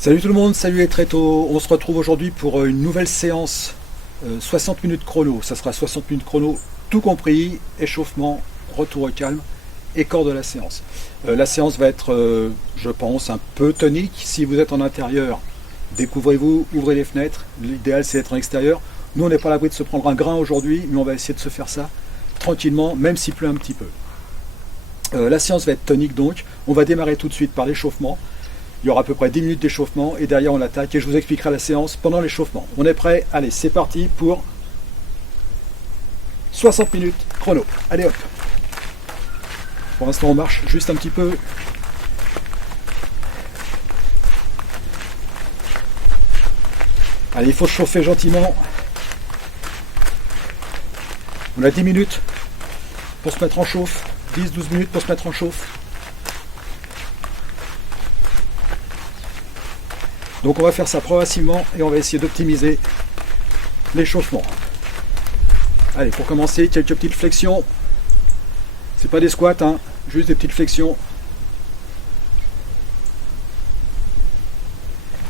Salut tout le monde, salut les tréteaux. On se retrouve aujourd'hui pour une nouvelle séance 60 minutes chrono. Ça sera 60 minutes chrono tout compris, échauffement, retour au calme et corps de la séance. La séance va être, je pense, un peu tonique. Si vous êtes en intérieur, découvrez-vous, ouvrez les fenêtres. L'idéal c'est d'être en extérieur. Nous on n'est pas à l'abri de se prendre un grain aujourd'hui, mais on va essayer de se faire ça tranquillement, même s'il pleut un petit peu. La séance va être tonique donc. On va démarrer tout de suite par l'échauffement. Il y aura à peu près 10 minutes d'échauffement et derrière on attaque et je vous expliquerai la séance pendant l'échauffement. On est prêt? Allez, c'est parti pour 60 minutes chrono. Allez hop. Pour l'instant on marche juste un petit peu. Allez, il faut se chauffer gentiment. On a 10 minutes pour se mettre en chauffe. 10-12 minutes pour se mettre en chauffe. Donc on va faire ça progressivement et on va essayer d'optimiser l'échauffement. Allez, pour commencer, quelques petites flexions. C'est pas des squats, hein, juste des petites flexions.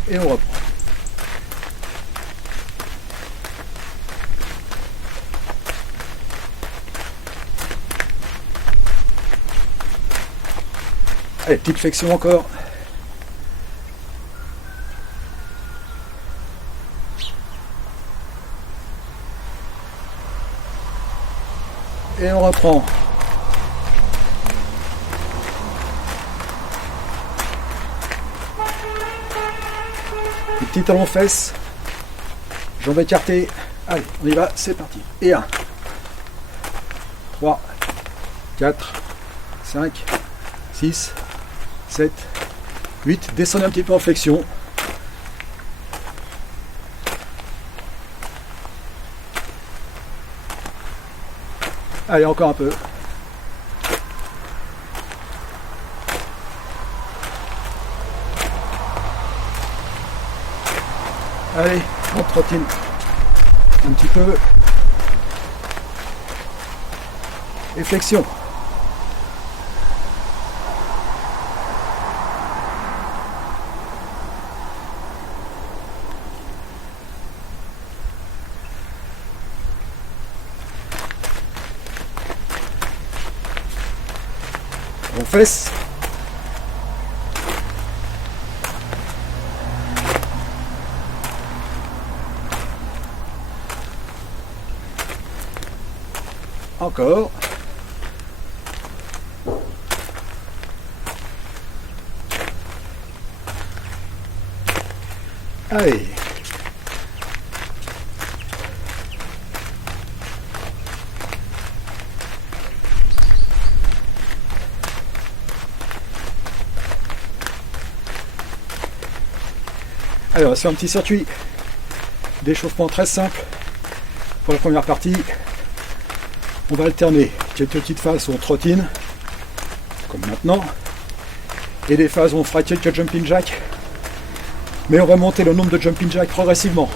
Et on reprend. Allez, petite flexion encore. Et on reprend. Les petits talons fesses. Jambes écartées. Allez, on y va, c'est parti. Et 1, 3, 4, 5, 6, 7, 8. Descendez un petit peu en flexion. Allez, encore un peu. Allez, on trottine un petit peu. Et flexion. On fesse. Encore. Allez. Alors, c'est un petit circuit d'échauffement très simple pour la première partie. On va alterner quelques petites phases où on trottine, comme maintenant, et des phases où on fera quelques jumping jacks, mais on va monter le nombre de jumping jacks progressivement.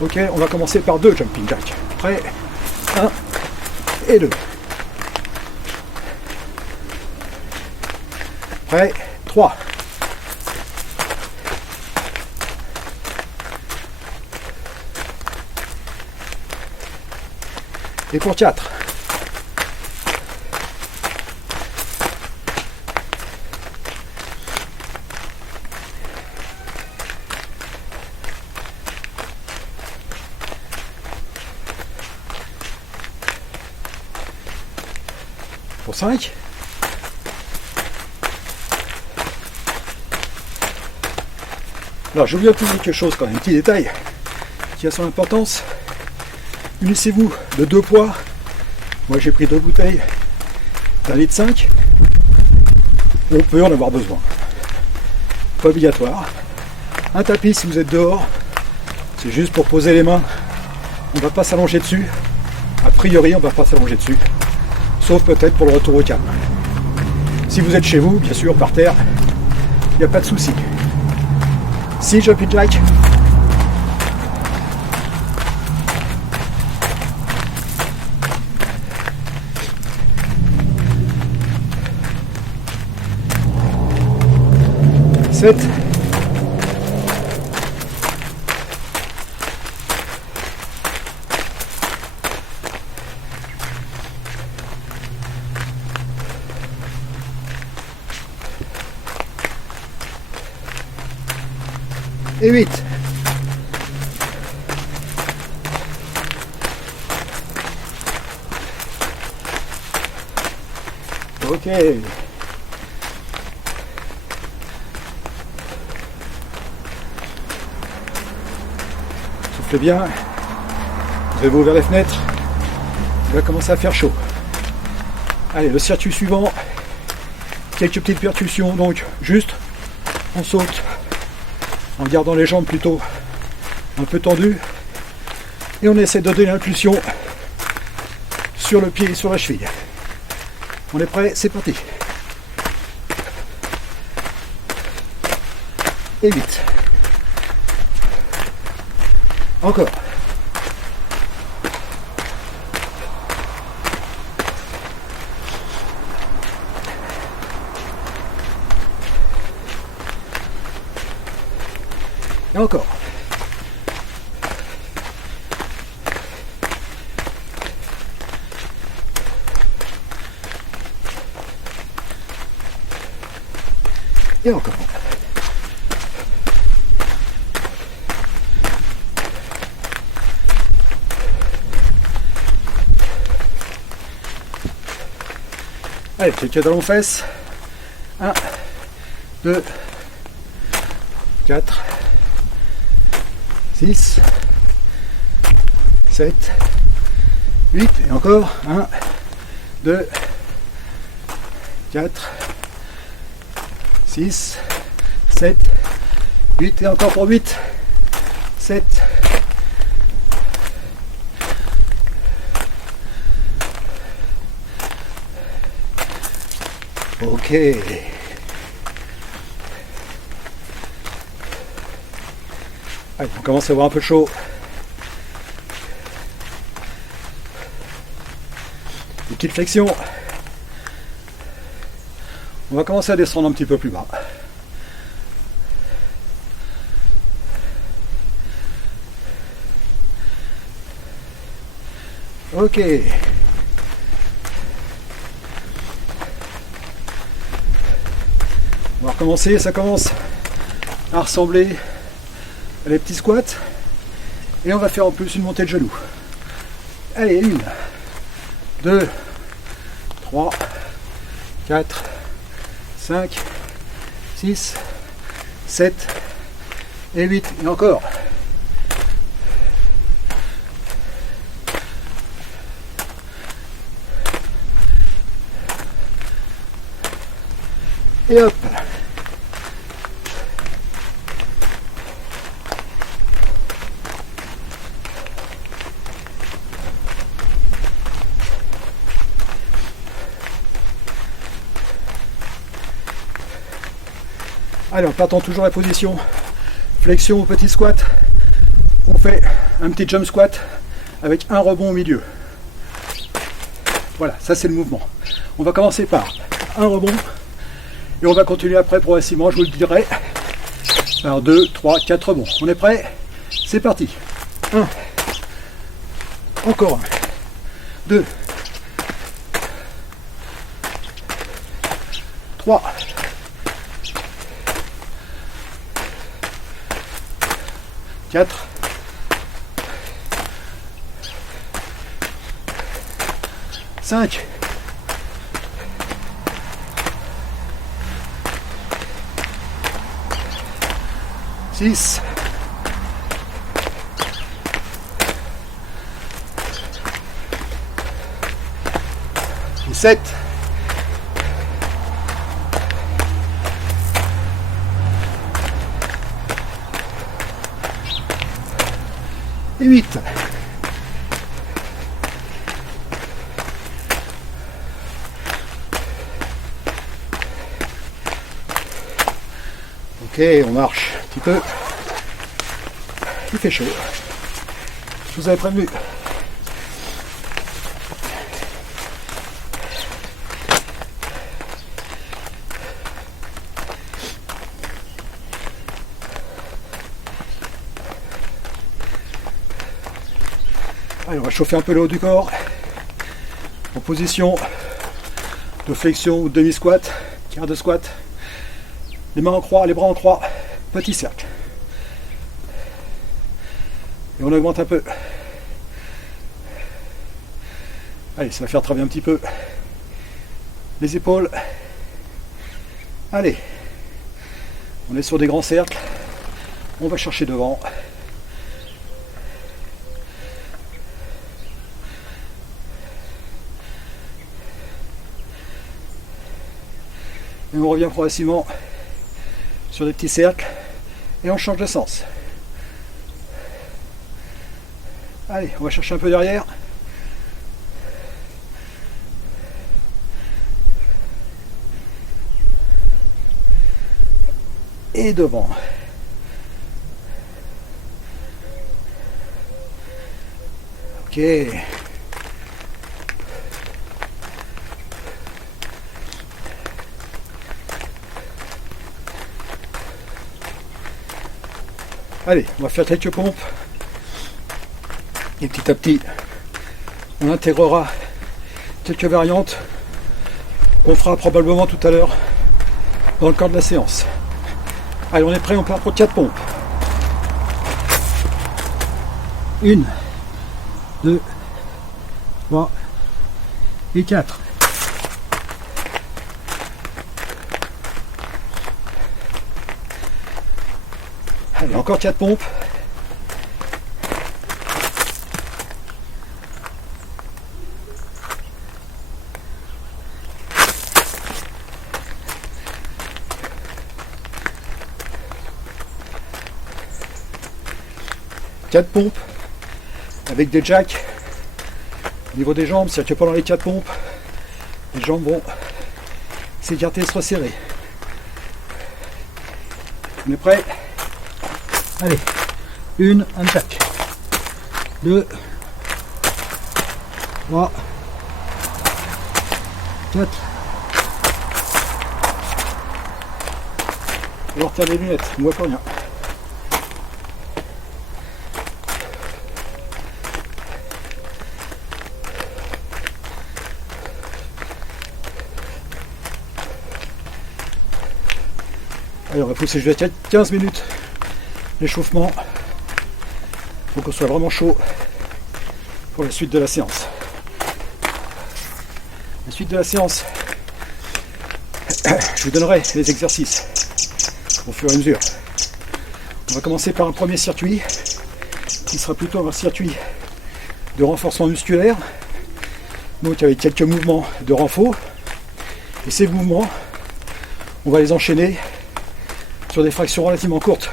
Ok, on va commencer par 2 jumping jacks. Prêt? 1 et 2. Prêt? 3. Et pour 4. Pour 5. Alors j'ai oublié de dire quelque chose quand même, un petit détail qui a son importance. Unissez-vous de 2 poids. Moi j'ai pris 2 bouteilles d'1,5 litre. On peut en avoir besoin. Pas obligatoire. Un tapis si vous êtes dehors. C'est juste pour poser les mains. On ne va pas s'allonger dessus. A priori on ne va pas s'allonger dessus. Sauf peut-être pour le retour au calme. Si vous êtes chez vous, bien sûr, par terre, il n'y a pas de souci. Si jumping jack. et 8. Ok. Soufflez bien. Vous avez ouvert les fenêtres. Il va commencer à faire chaud. Allez, le circuit suivant. Quelques petites percussions, donc juste on saute en gardant les jambes plutôt un peu tendues et on essaie de donner l'impulsion sur le pied et sur la cheville. On est prêt, c'est parti. Et vite. Encore. Et encore. Et encore. Allez, quelques talons fesses. 1, 2, 4, 6, 7, 8, et encore 1, 2, 4, 6, 7, 8, et encore pour 8, 7, 8. Ok. Allez, on commence à avoir un peu chaud. Une petite flexion. On va commencer à descendre un petit peu plus bas. Ok. On va recommencer, ça commence à ressembler à les petits squats. Et on va faire en plus une montée de genoux. Allez, 1, 2, 3, 4, 5, 6, 7 et 8. Et encore. Et hop. Allez, en partant toujours la position flexion au petit squat, on fait un petit jump squat avec un rebond au milieu. Voilà, ça c'est le mouvement. On va commencer par un rebond et on va continuer après progressivement, je vous le dirai, par 2, 3, 4 rebonds. On est prêt? C'est parti. 1, encore un, 2, 3, 4, 5, 6, 7, 8. Ok, on marche un petit peu. Il fait chaud. Je vous avais prévenu. Allez, on va chauffer un peu le haut du corps. En position de flexion ou demi-squat, quart de squat. Les mains en croix, les bras en croix, petit cercle. Et on augmente un peu. Allez, ça va faire travailler un petit peu les épaules. Allez, on est sur des grands cercles. On va chercher devant. Et on revient progressivement sur des petits cercles et on change de sens. Allez, on va chercher un peu derrière. Et devant. Ok. Allez, on va faire quelques pompes. Et petit à petit, on intégrera quelques variantes qu'on fera probablement tout à l'heure dans le corps de la séance. Allez, on est prêt, on part pour 4 pompes. 1, 2, 3 et 4. Allez, encore 4 pompes. Quatre pompes avec des jacks au niveau des jambes, c'est-à-dire que pendant les 4 pompes, les jambes vont s'écarter et se resserrer. On est prêt? Allez, 1, un jack, 2, 3, 4. On va retirer les lunettes, on ne voit pas rien. Allez, on va pousser jusqu'à 15 minutes l'échauffement pour qu'on soit vraiment chaud pour la suite de la séance. La suite de la séance, je vous donnerai les exercices au fur et à mesure. On va commencer par un premier circuit qui sera plutôt un circuit de renforcement musculaire, donc avec quelques mouvements de renfort. Et ces mouvements, on va les enchaîner sur des fractions relativement courtes.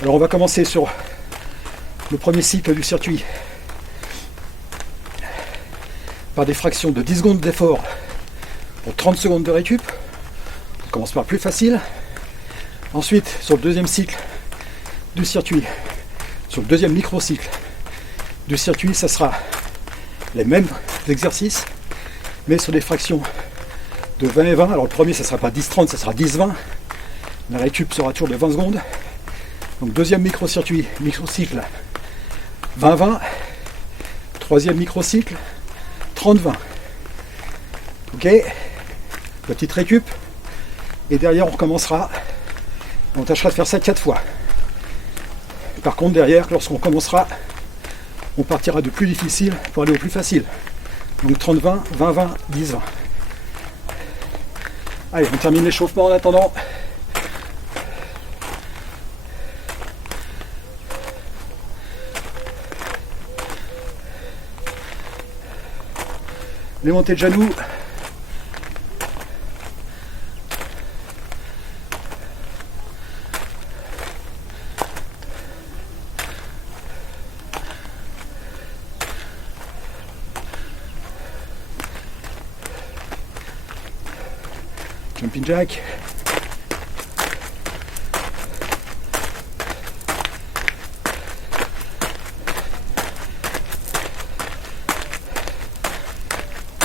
Alors on va commencer sur le premier cycle du circuit par des fractions de 10 secondes d'effort pour 30 secondes de récup. On commence par le plus facile. Ensuite, sur le deuxième cycle du circuit, sur le deuxième micro-cycle du circuit, ça sera les mêmes exercices, mais sur des fractions de 20 et 20. Alors le premier, ça ne sera pas 10-30, ça sera 10-20. La récup sera toujours de 20 secondes. Donc deuxième micro-circuit, micro-cycle 20-20. Troisième micro-cycle 30-20. Ok. Petite récup. Et derrière on recommencera. On tâchera de faire ça 4 fois. Par contre derrière, lorsqu'on commencera, on partira de plus difficile pour aller au plus facile. Donc 30-20, 20-20, 10-20. Allez, on termine l'échauffement en attendant. Les montées de genoux. Jumping jack.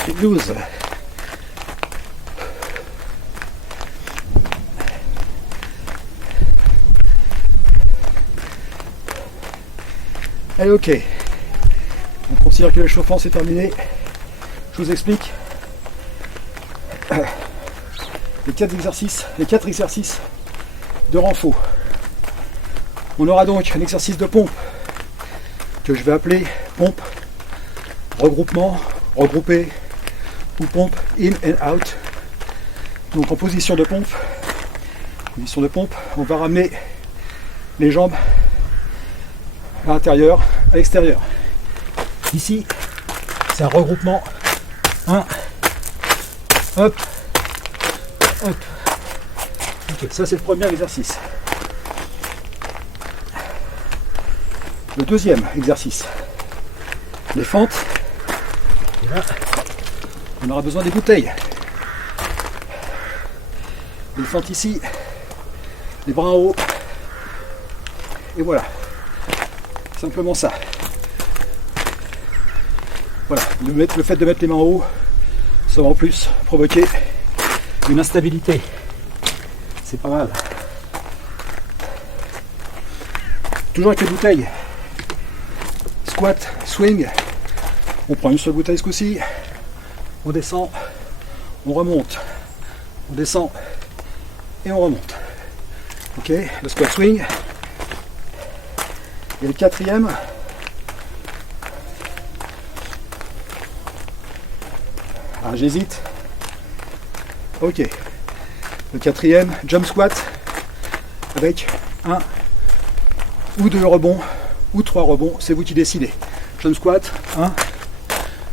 Et blues. Allez, ok. On considère que l'échauffement c'est terminé. Je vous explique. Les 4 exercices de renfort. On aura donc un exercice de pompe que je vais appeler pompe, regroupement, regroupé ou pompe in and out. Donc en position de pompe, on va ramener les jambes à l'intérieur, à l'extérieur. Ici, c'est un regroupement. 1, hop, hop. Ok, ça c'est le premier exercice. Le deuxième exercice, les fentes. Et là, on aura besoin des bouteilles. Les fentes ici, les bras en haut. Et voilà, simplement ça. Voilà, le fait de mettre les mains en haut, ça va en plus provoquer une instabilité. C'est pas mal. Toujours avec les bouteilles. Squat, swing. On prend une seule bouteille ce coup-ci. On descend, on remonte. On descend et on remonte. Ok, le squat swing. Et le quatrième. Ah, j'hésite. Ok. Le quatrième, jump squat avec 1 ou 2 rebonds ou 3 rebonds, c'est vous qui décidez. Jump squat, 1,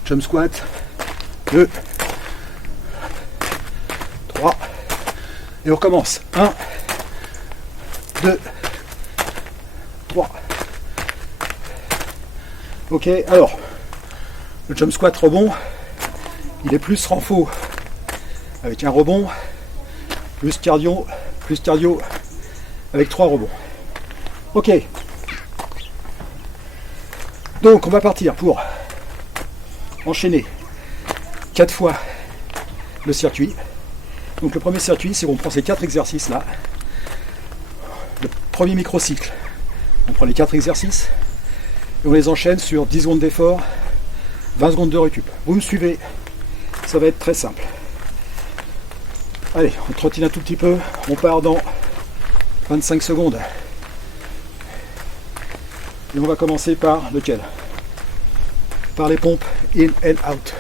jump squat, 2, 3, et on recommence. 1, 2, 3. Ok, alors, le jump squat rebond, il est plus renfort avec un rebond, plus cardio avec 3 rebonds. Ok. Donc on va partir pour enchaîner 4 fois le circuit. Donc le premier circuit, c'est qu'on prend ces 4 exercices là. Le premier microcycle. On prend les 4 exercices et on les enchaîne sur 10 secondes d'effort, 20 secondes de récup. Vous me suivez, ça va être très simple. Allez, on trottine un tout petit peu, on part dans 25 secondes. Et on va commencer par lequel? Par les pompes in and out.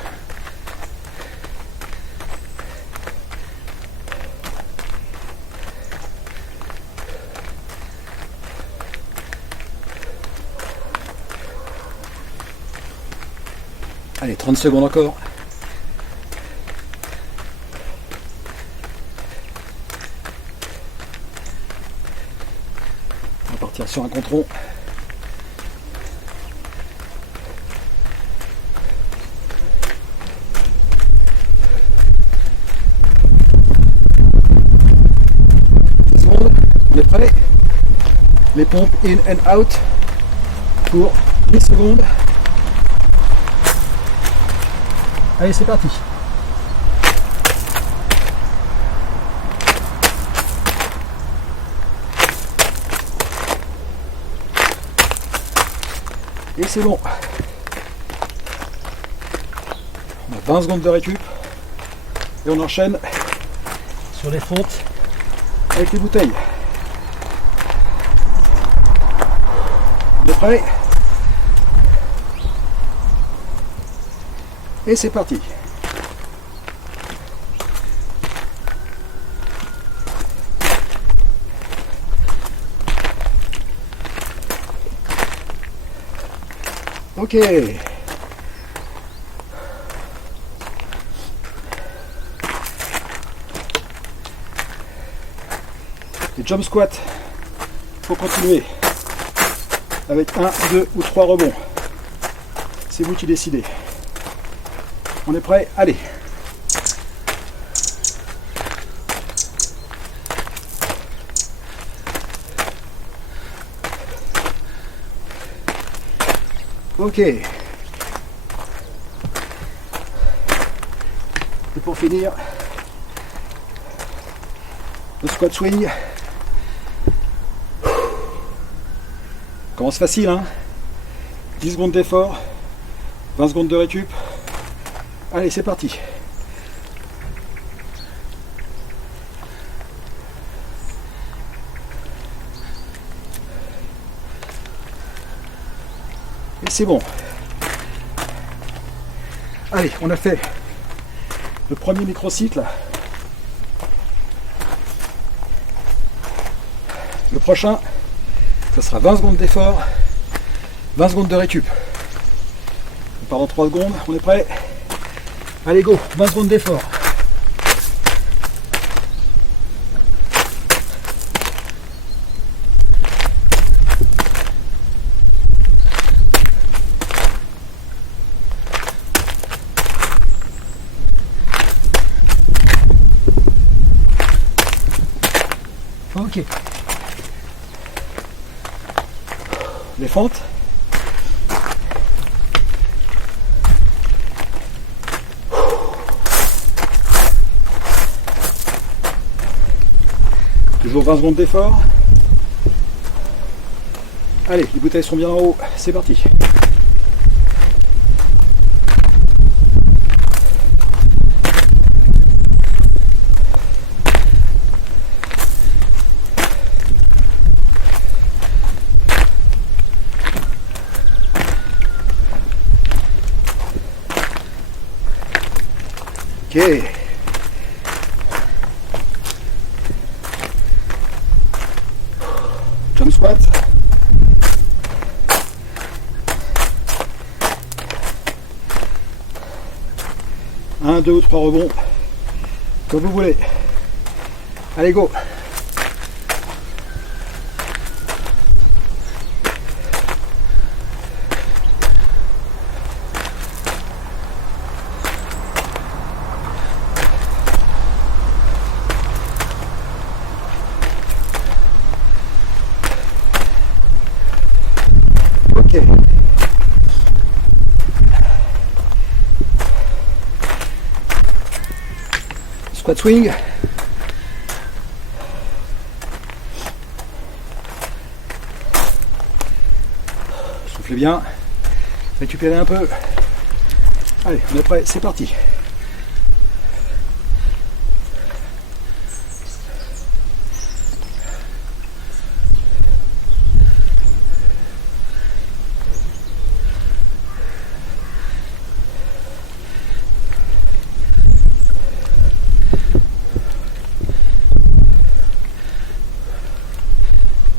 Allez, 30 secondes encore. On va partir sur un contron. On est prêt? Les pompes in and out pour 10 secondes. Allez, c'est parti. Et c'est bon. On a 20 secondes de récup. Et on enchaîne sur les fentes avec les bouteilles. On est prêt? Et c'est parti. Ok. Les jump squats, il faut continuer avec 1, 2 ou 3 rebonds. C'est vous qui décidez. On est prêt? Allez. Ok. Et pour finir, le squat swing. Commence facile, hein? 10 secondes d'effort, 20 secondes de récup. Allez, c'est parti. Et c'est bon. Allez, on a fait le premier microcycle. Le prochain, ça sera 20 secondes d'effort, 20 secondes de récup. On part dans 3 secondes, on est prêt? Allez go, 20 secondes d'effort. Ok. Les fentes. Toujours 20 secondes d'effort. Allez, les bouteilles sont bien en haut. C'est parti. Ok. Jump squat. Un, deux ou trois rebonds. Comme vous voulez. Allez, go. Ok. Squat swing. Soufflez bien. Récupérez un peu. Allez, on est prêt, c'est parti.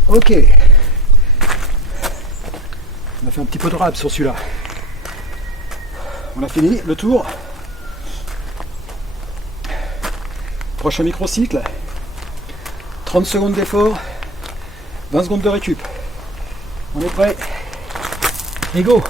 Ok. On a fait un petit peu de rap sur celui-là. On a fini le tour. Prochain microcycle. 30 secondes d'effort. 20 secondes de récup. On est prêt. Et go.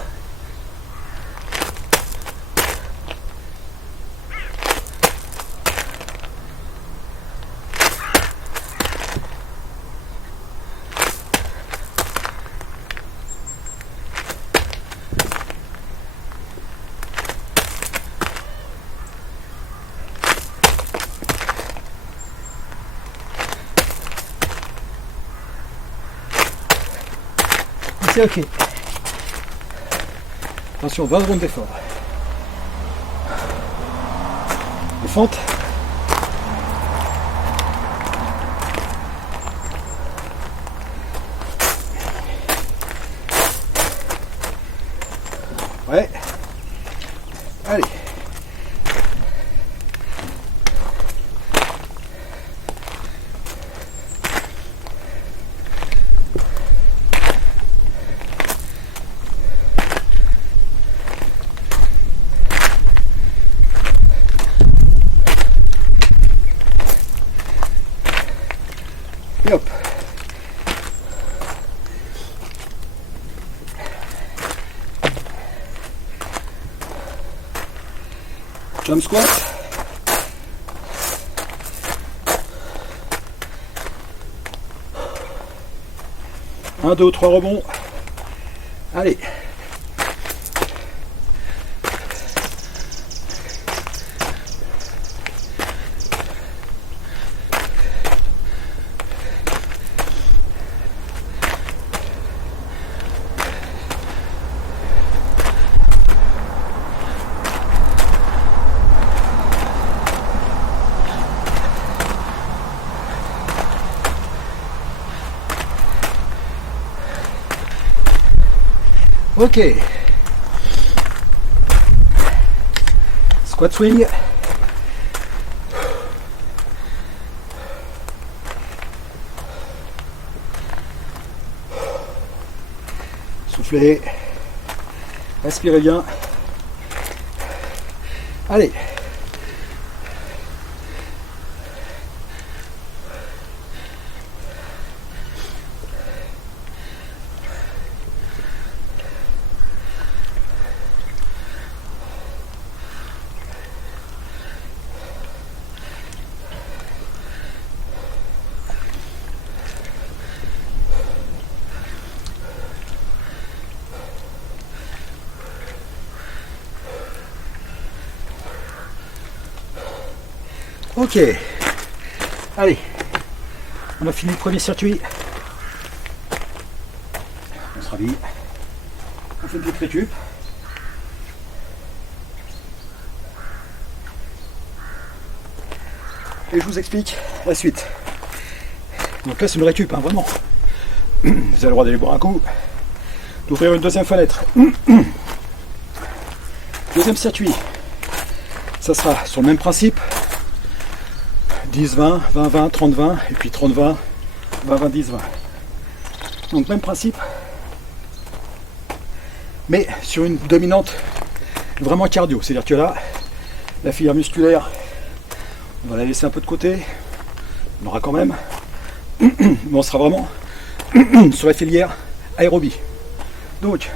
C'est ok. Attention, 20 secondes d'effort. Les fentes. Ouais. Allez. Et hop. Jump squat. Un, deux, trois rebonds. Allez. Ok. Squat swing. Soufflez. Respirez bien. Allez. Ok, allez, on a fini le premier circuit. On se rhabille, on fait une petite récup. Et je vous explique la suite. Donc là c'est une récup, hein, vraiment. Vous avez le droit d'aller boire un coup, d'ouvrir une deuxième fenêtre. Deuxième circuit, ça sera sur le même principe. 10, 20, 20, 20, 30, 20, et puis 30, 20, 20, 20, 10, 20. Donc même principe, mais sur une dominante vraiment cardio. C'est-à-dire que là, la filière musculaire, on va la laisser un peu de côté, on aura quand même, mais on sera vraiment sur la filière aérobie. Donc,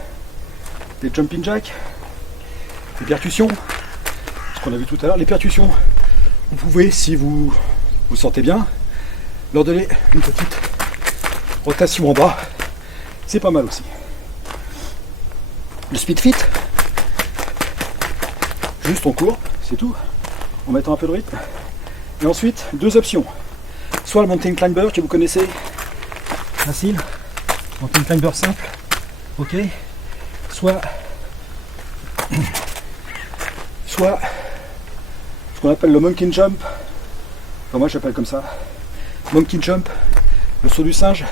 des jumping jacks, des percussions, ce qu'on a vu tout à l'heure, les percussions. Vous pouvez, si vous vous sentez bien, leur donner une petite rotation en bas. C'est pas mal aussi. Le speed fit, juste on court, c'est tout, en mettant un peu de rythme. Et ensuite, deux options. Soit le mountain climber que vous connaissez, facile, mountain climber simple, ok. Soit ce qu'on appelle le monkey jump, enfin moi j'appelle comme ça, monkey jump, le saut du singe,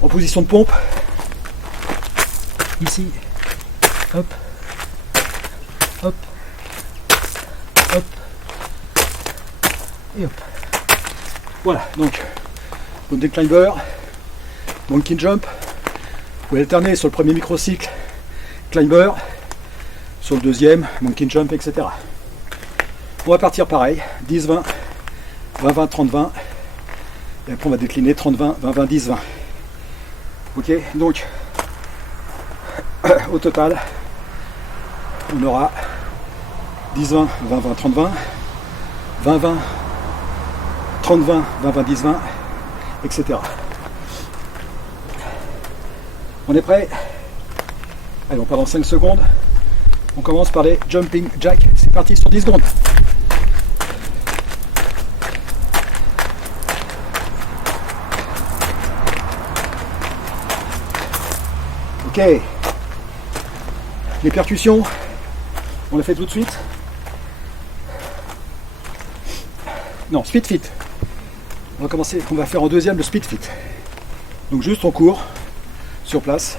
en position de pompe, ici, hop, hop, hop, et hop. Voilà, donc, mountain climber, monkey jump, vous pouvez alterner sur le premier microcycle, climber, sur le deuxième, monkey jump, etc. On va partir pareil, 10, 20, 20, 20, 30, 20. Et après on va décliner 30, 20, 20, 20, 10, 20. Ok, donc au total, on aura 10, 20, 20, 20, 30, 20, 20, 20, 30, 20, 20, 20, 10, 20, etc. On est prêt? Allez, on part dans 5 secondes. On commence par les jumping jacks. C'est parti sur 10 secondes. Ok. Les percussions, on les fait tout de suite. Non, speed fit. On va commencer, on va faire en deuxième le speed fit. Donc juste on court sur place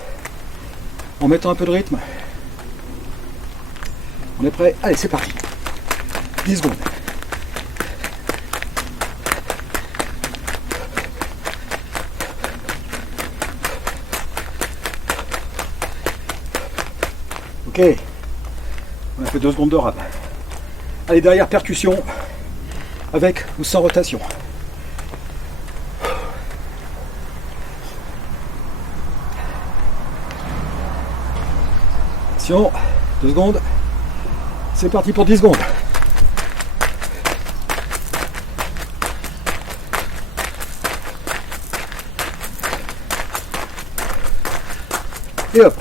en mettant un peu de rythme. On est prêt? Allez, c'est parti. 10 secondes. Ok. On a fait 2 secondes de rap. Allez, derrière, percussion, avec ou sans rotation. Attention, 2 secondes. C'est parti pour 10 secondes. Et hop.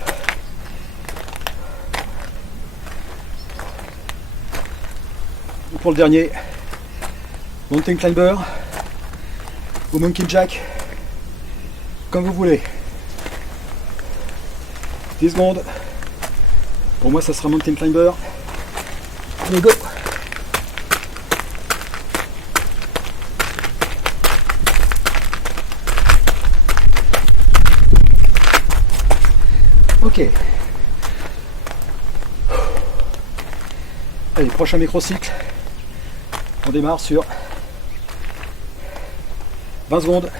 Et pour le dernier, mountain climber ou monkey jack, comme vous voulez. 10 secondes. Pour moi, ça sera mountain climber. Allez, go! Ok. Allez, prochain microcycle. On démarre sur 20 secondes.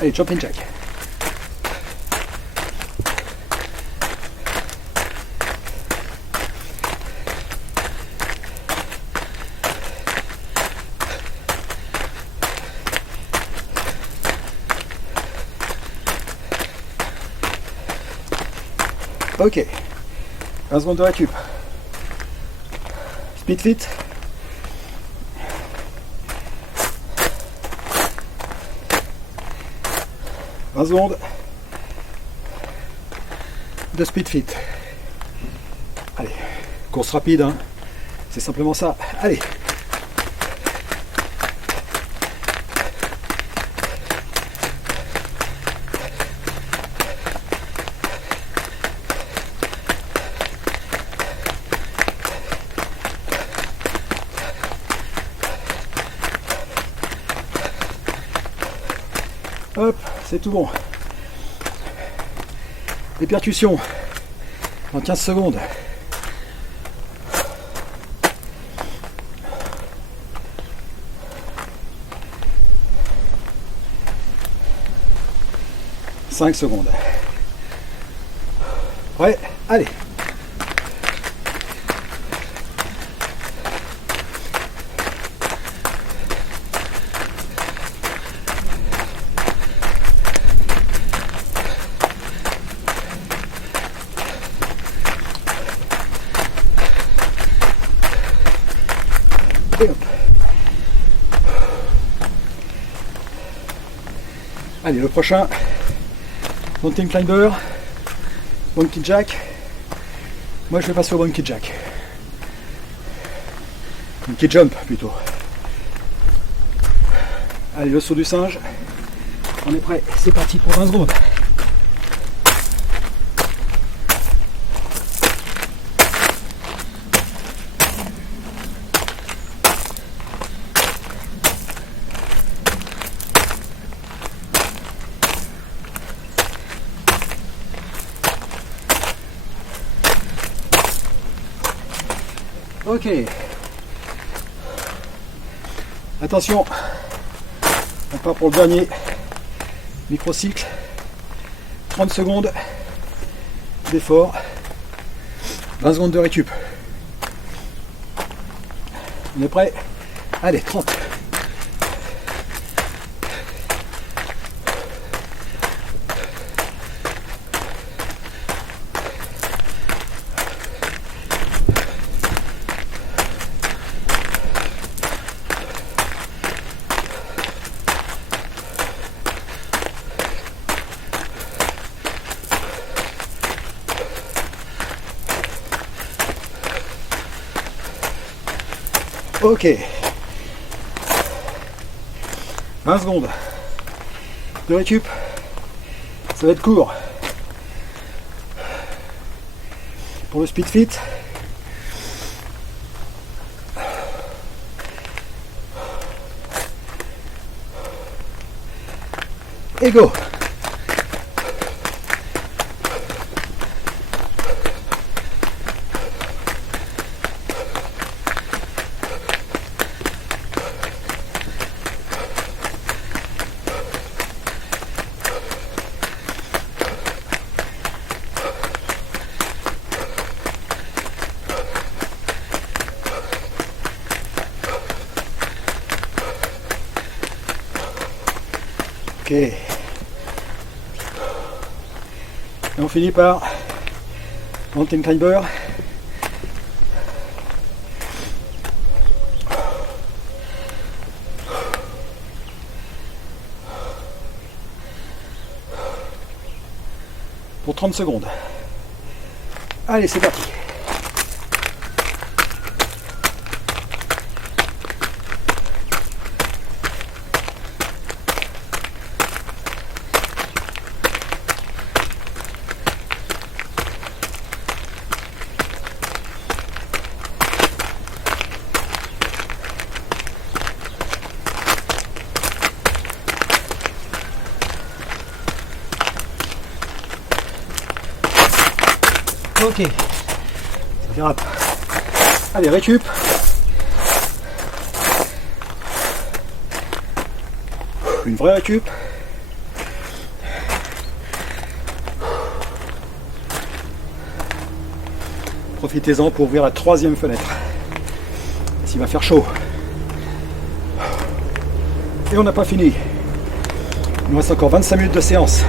Allez, jumping jack. Ok, 20 secondes de récup. Speed fit. « 20 secondes de speed fit. Allez, course rapide, hein. C'est simplement ça. Allez. Hop, c'est tout bon. Les percussions en 15 secondes. « 5 secondes. Ouais, allez. Et hop. Allez, le prochain, mountain climber, monkey jack. Moi je vais passer au monkey jack. Monkey jump plutôt. Allez, le saut du singe. On est prêt, c'est parti pour 20 secondes. Ok. Attention. On part pour le dernier microcycle. 30 secondes d'effort. 20 secondes de récup. On est prêt? Allez, 30. Ok. 20 secondes de récup. Ça va être court. Pour le speed fit. Et go. Ok. Et on finit par mountain climber. Pour 30 secondes. Allez, c'est parti. Ok. Ça dérape. Allez, récup. Une vraie récup. Profitez-en pour ouvrir la troisième fenêtre. Il va faire chaud. Et on n'a pas fini. Il nous reste encore 25 minutes de séance.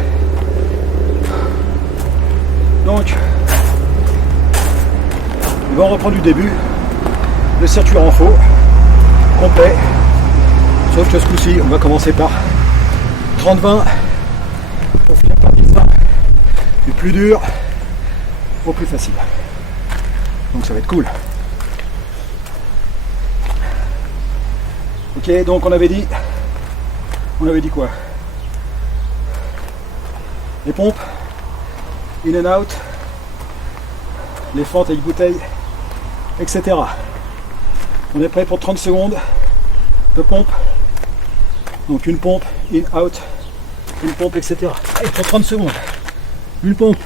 Donc, on va reprendre du début. Le circuit renfo complet. Sauf que ce coup-ci, on va commencer par 30-20 pour finir par 10-20. Du plus dur au plus facile. Donc ça va être cool. Ok, donc on avait dit quoi? Les pompes, in and out, les fentes avec bouteille, etc. On est prêt pour 30 secondes de pompe. Donc une pompe, in, out, une pompe, etc. Et pour 30 secondes, une pompe.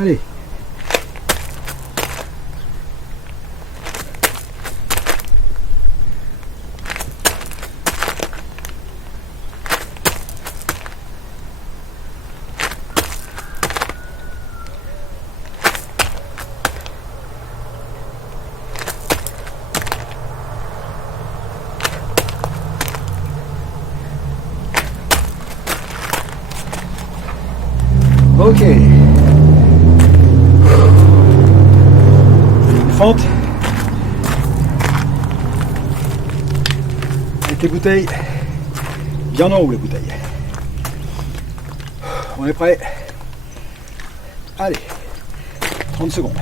Allez. Ok. Une fente. Avec les bouteilles bien en haut, les bouteilles. On est prêt. Allez. 30 secondes.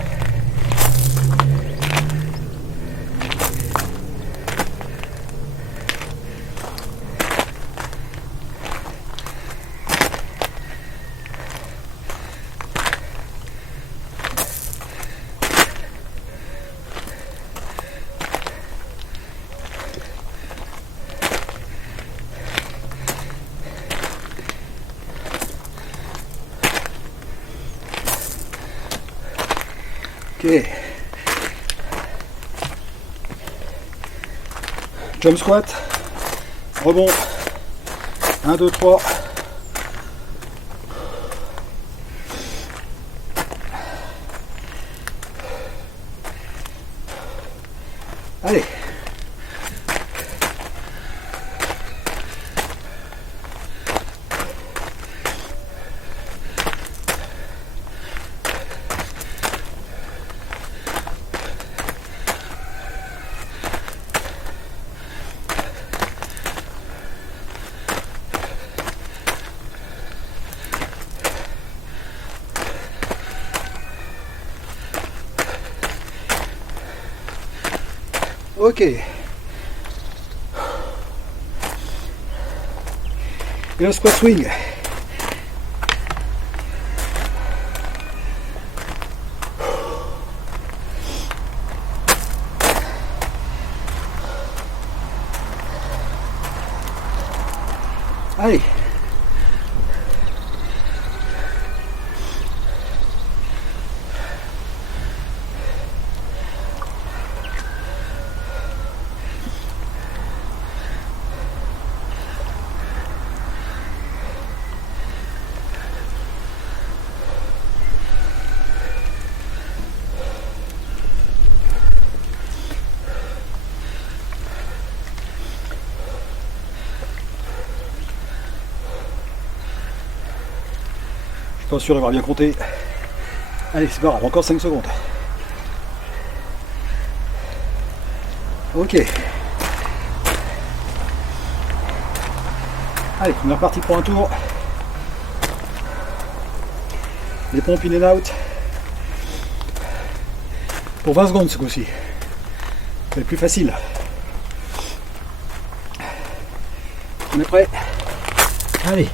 Ok. Jump squat. Rebond. 1, 2, 3. Allez. Ok. Et un squat swing. Allez. Je suis pas sûr d'avoir bien compté. Allez, c'est pas grave, encore 5 secondes. Ok. Allez, première partie pour un tour. Les pompes in and out. Pour 20 secondes ce coup-ci. C'est plus facile. On est prêt? Allez.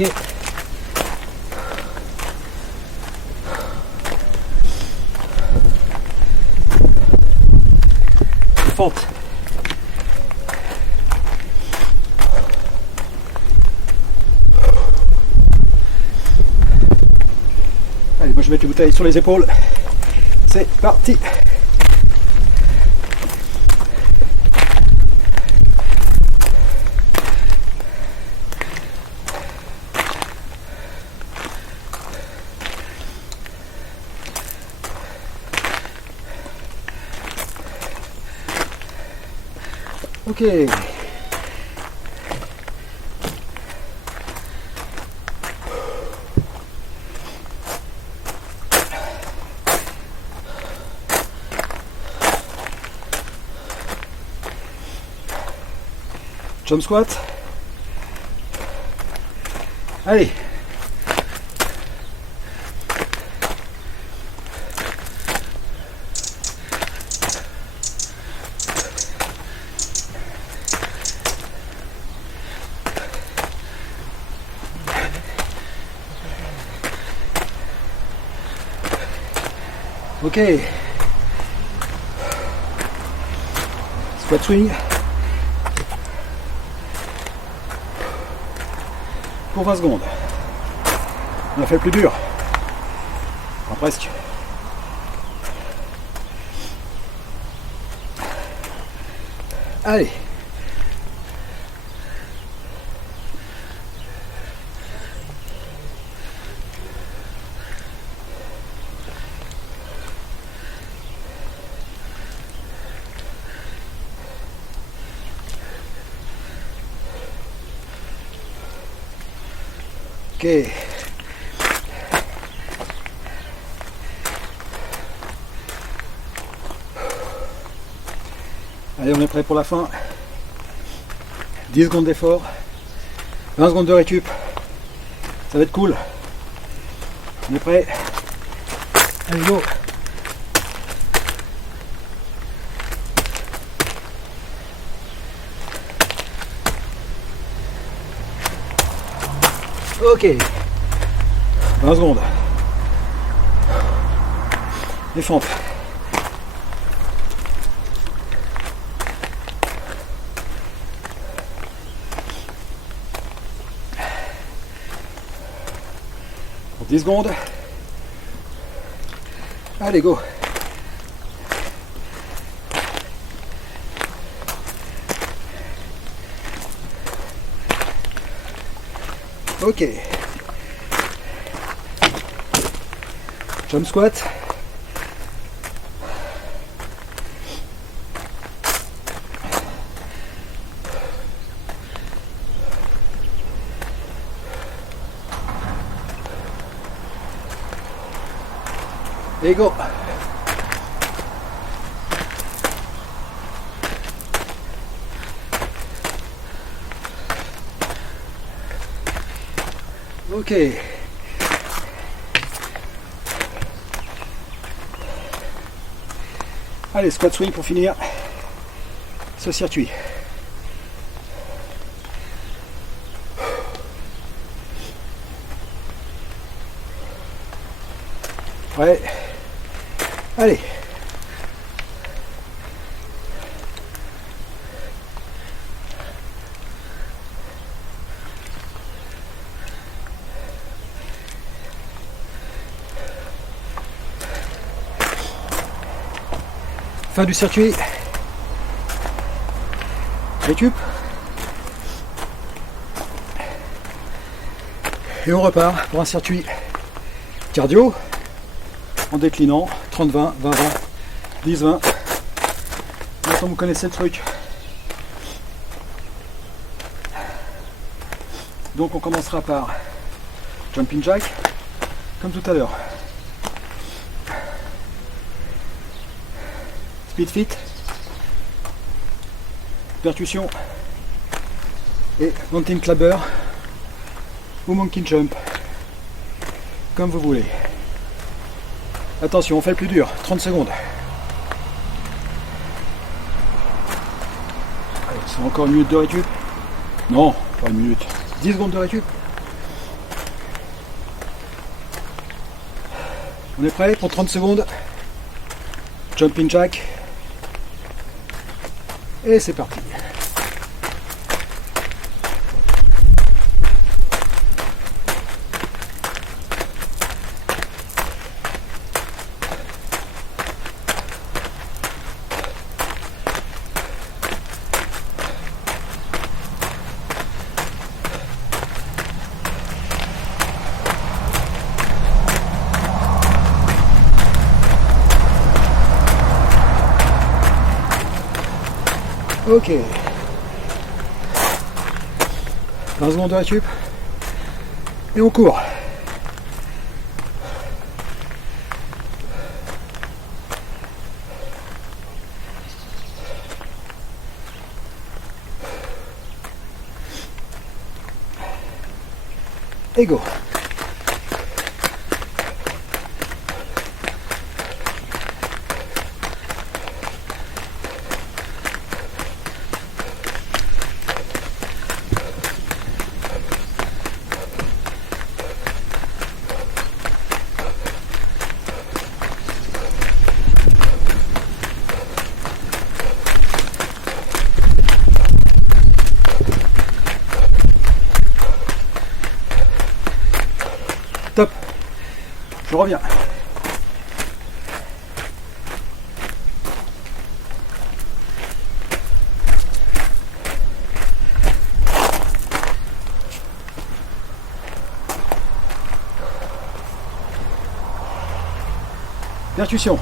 Ok. Fente. Allez, moi je vais mettre les bouteilles sur les épaules. C'est parti. Ok. Jump squat. Allez. Ok. Squat swing. Pour 20 secondes. On a fait le plus dur. Enfin, presque. Allez. Ok. Allez, on est prêt pour la fin. 10 secondes d'effort. 20 secondes de récup. Ça va être cool. On est prêt. Allez, go. Ok. 20 secondes. Les fentes. Pour 10 secondes. Allez, go. Ok. Jump squat. Et go. Ok. Allez, squat swing pour finir ce circuit. Ouais. Allez. Fin du circuit. Récup. Et on repart pour un circuit cardio en déclinant 30-20, 20-20, 10-20. Maintenant vous connaissez le truc. Donc on commencera par jumping jack, comme tout à l'heure. Speed fit, percussion et mountain climber ou monkey jump, comme vous voulez. Attention, on fait le plus dur, 30 secondes. Allez, c'est encore une minute de récup. Non, pas une minute. 10 secondes de récup. On est prêt pour 30 secondes. Jumping jack. Et c'est parti. Ok. 20 secondes de récup. Et on court. Et go. Top. Je reviens. Percussion.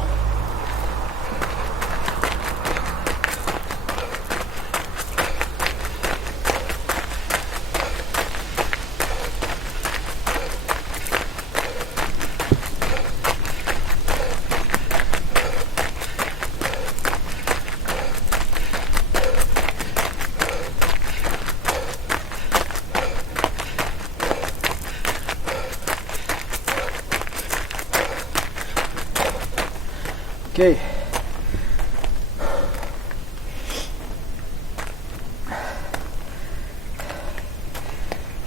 Ok.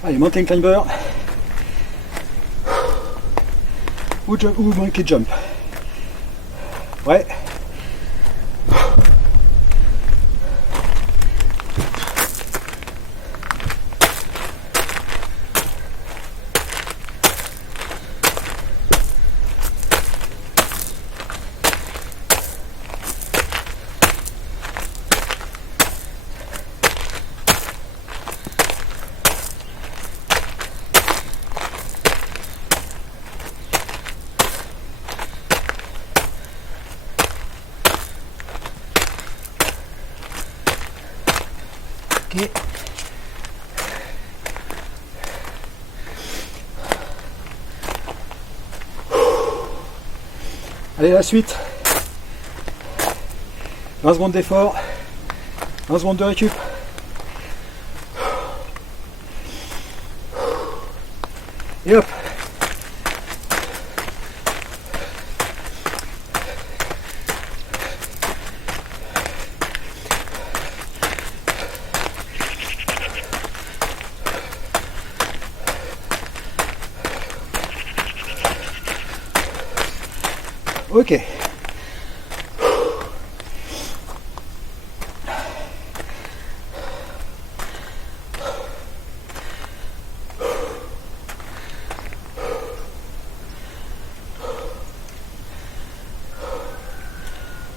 Allez, mountain climber. Ou monkey jump. Ouais. Ok. Allez, la suite. 20 secondes d'effort. 20 secondes de récup. Et hop. Ok.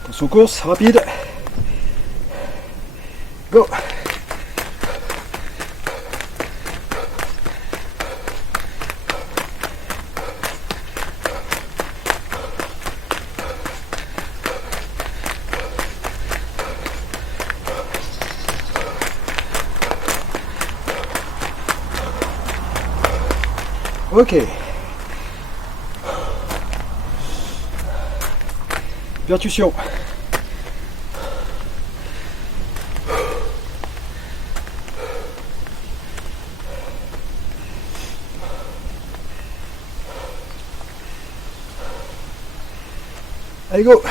Attention course, rapide. Go. Ok. Percussion. Allez, go.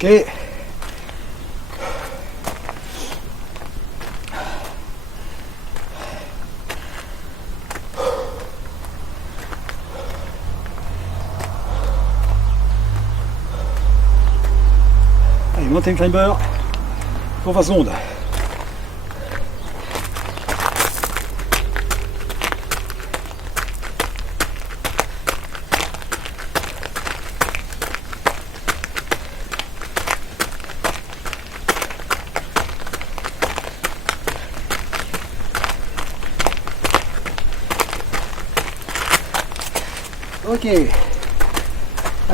Ok. Allez, mountain climber pour 20 secondes. Ok, allez,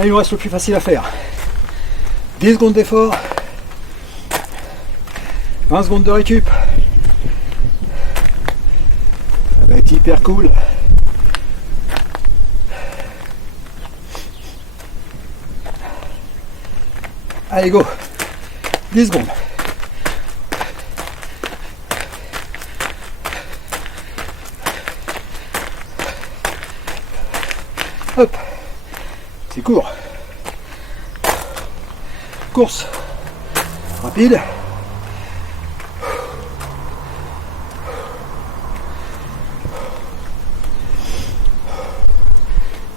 il nous reste le plus facile à faire. 10 secondes d'effort, 20 secondes de récup. Ça va être hyper cool. Allez, go, 10 secondes. Hop, c'est court. Course rapide.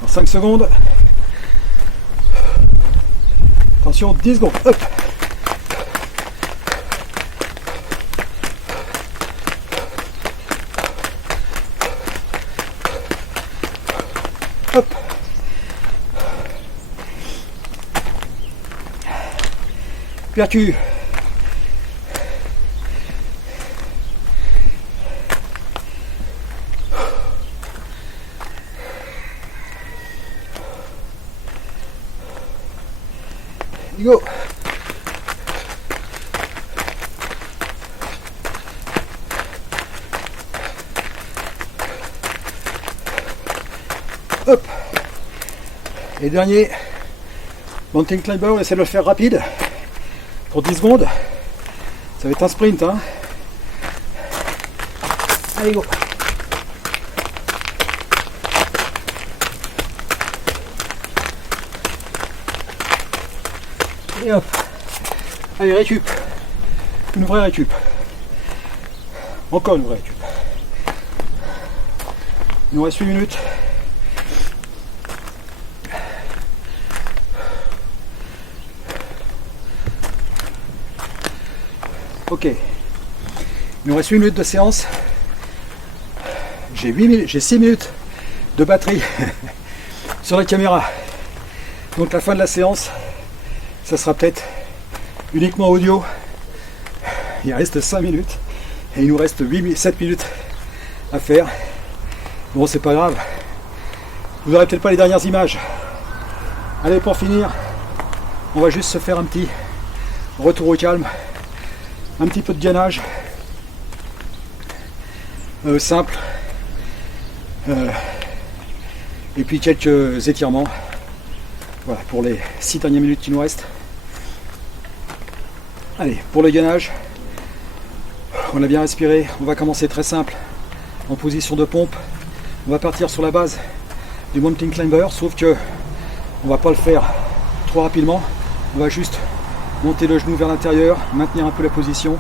Dans 5 secondes. Attention, 10 secondes. Hop. Hop. Percu. Go. Hop. Et dernier, mountain climber, on essaie de le faire rapide. Pour 10 secondes, ça va être un sprint, hein. Allez, go. Et hop. Allez, récup. Une vraie récup. Encore une vraie récup. Il nous reste 8 minutes. Ok, il nous reste 8 minutes de séance. J'ai 6 minutes de batterie sur la caméra. Donc la fin de la séance, ça sera peut-être uniquement audio. Il reste 5 minutes et il nous reste 7 minutes à faire. Bon, c'est pas grave. Vous n'aurez peut-être pas les dernières images. Allez, pour finir, on va juste se faire un petit retour au calme. Un petit peu de gainage simple et puis quelques étirements. Voilà pour les 6 dernières minutes qui nous restent. Allez, pour le gainage, on a bien respiré. On va commencer très simple en position de pompe. On va partir sur la base du mountain climber, sauf que on va pas le faire trop rapidement. On va juste monter le genou vers l'intérieur, maintenir un peu la position,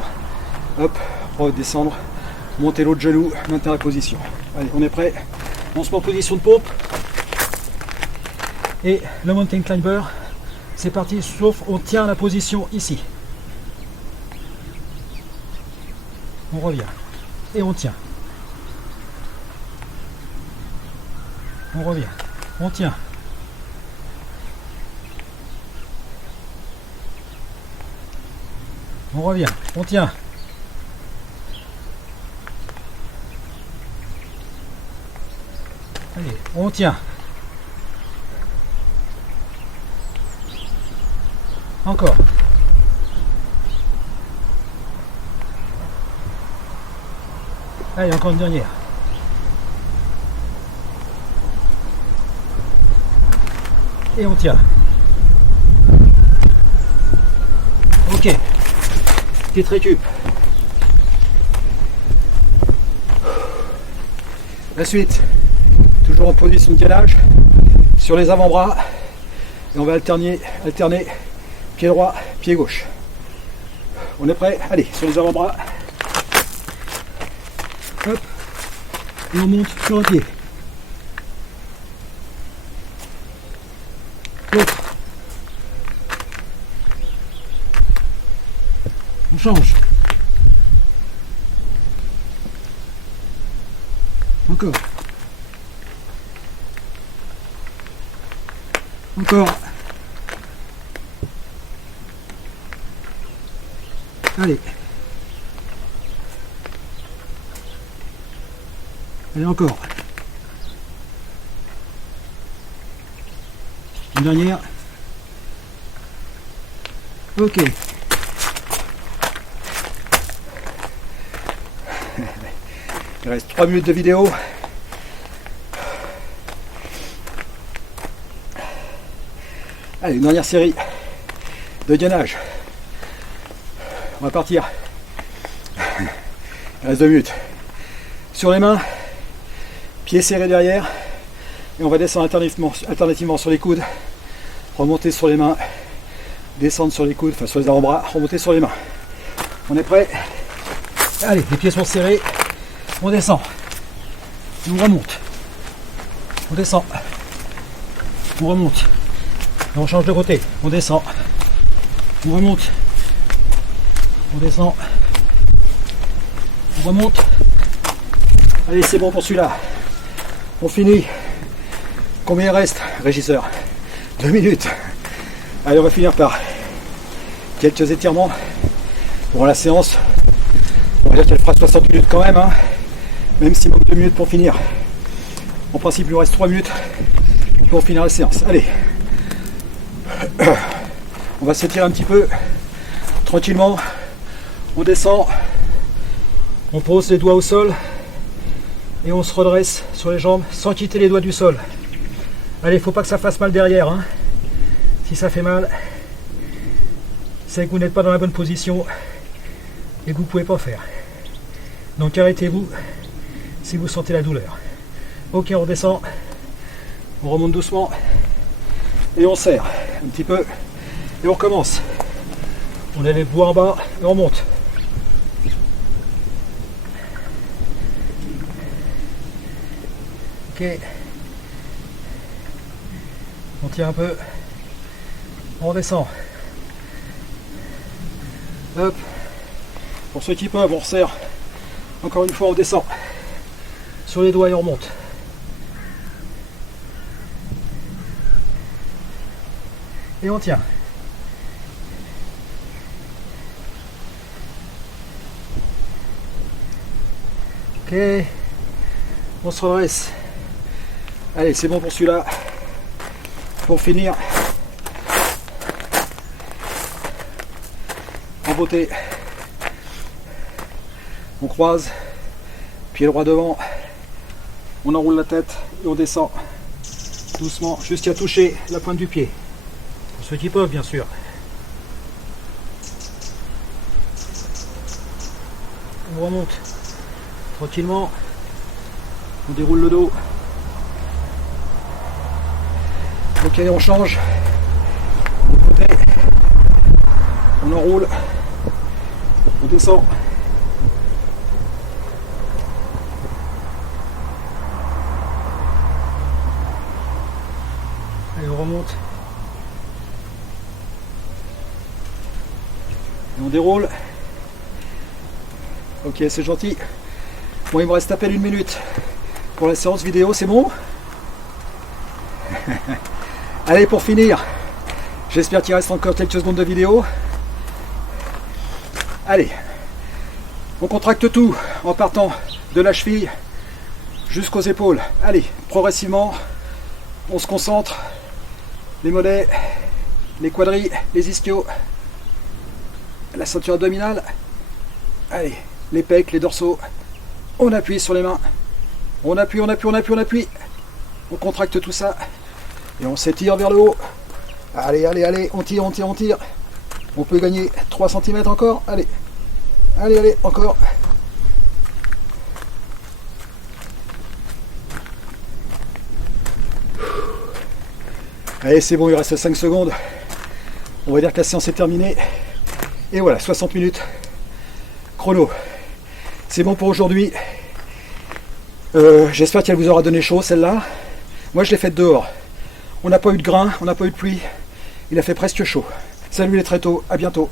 hop, redescendre, monter l'autre genou, maintenir la position. Allez, on est prêt, on se met en position de pompe. Et le mountain climber, c'est parti, sauf on tient la position ici. On revient, et on tient. On revient, on tient. On revient, on tient. Allez, on tient. Encore. Allez, encore une dernière. Et on tient. Ok. Petite récup. La suite, toujours en position de gainage, sur les avant-bras. Et on va alterner pied droit, pied gauche. On est prêt? Allez, sur les avant-bras. Hop. Et on monte sur un pied. L'autre. On change. Encore. Encore. Allez. Allez, encore. Une dernière. Ok. Il reste 3 minutes de vidéo. Allez, une dernière série de gainage. On va partir. Il reste 2 minutes. Sur les mains, pieds serrés derrière. Et on va descendre alternativement sur les coudes. Remonter sur les mains. Descendre sur les coudes, enfin sur les avant-bras. Remonter sur les mains. On est prêt? Allez, les pieds sont serrés. On descend. On remonte. On descend. On remonte. Et on change de côté. On descend. On remonte. On descend. On remonte. Allez, c'est bon pour celui-là. On finit. Combien il reste, régisseur? 2 minutes. Allez, on va finir par quelques étirements. Bon, la séance, on va dire qu'elle fera 60 minutes quand même, hein, même s'il manque 2 minutes pour finir. En principe, il nous reste 3 minutes pour finir la séance. Allez. On va s'étirer un petit peu, tranquillement. On descend. On pose les doigts au sol. Et on se redresse sur les jambes sans quitter les doigts du sol. Allez, il ne faut pas que ça fasse mal derrière, hein. Si ça fait mal, c'est que vous n'êtes pas dans la bonne position et que vous ne pouvez pas faire. Donc arrêtez-vous si vous sentez la douleur. Ok, on redescend, on remonte doucement et on serre un petit peu et on recommence. On a les doigts en bas et on monte. Ok. On tient un peu. On redescend. Hop. Pour ceux qui peuvent, on resserre. Encore une fois, on descend. Sur les doigts et on remonte. Et on tient. Ok. On se redresse. Allez, c'est bon pour celui-là. Pour finir, en beauté, on croise, pied droit devant, on enroule la tête et on descend doucement jusqu'à toucher la pointe du pied. Pour ceux qui peuvent, bien sûr. On remonte tranquillement, on déroule le dos. Ok, on change. De côté. On enroule. On descend. Allez, on remonte. Et on déroule. Ok, c'est gentil. Bon, il me reste à peine 1 minute pour la séance vidéo, c'est bon? Allez, pour finir, j'espère qu'il reste encore quelques secondes de vidéo. Allez, on contracte tout en partant de la cheville jusqu'aux épaules. Allez, progressivement, on se concentre. Les mollets, les quadris, les ischios, la ceinture abdominale. Allez, les pecs, les dorsaux. On appuie sur les mains. On appuie, on appuie, on appuie, on appuie. On contracte tout ça. Et on s'étire vers le haut. Allez, allez, allez, on tire, on tire, on tire. On peut gagner 3 cm encore. Allez, allez, allez, encore. Allez, c'est bon, il reste 5 secondes. On va dire que la séance est terminée. Et voilà, 60 minutes chrono. C'est bon pour aujourd'hui. J'espère qu'elle vous aura donné chaud celle-là. Moi je l'ai faite dehors. On n'a pas eu de grains, on n'a pas eu de pluie. Il a fait presque chaud. Salut les tréteaux, à bientôt.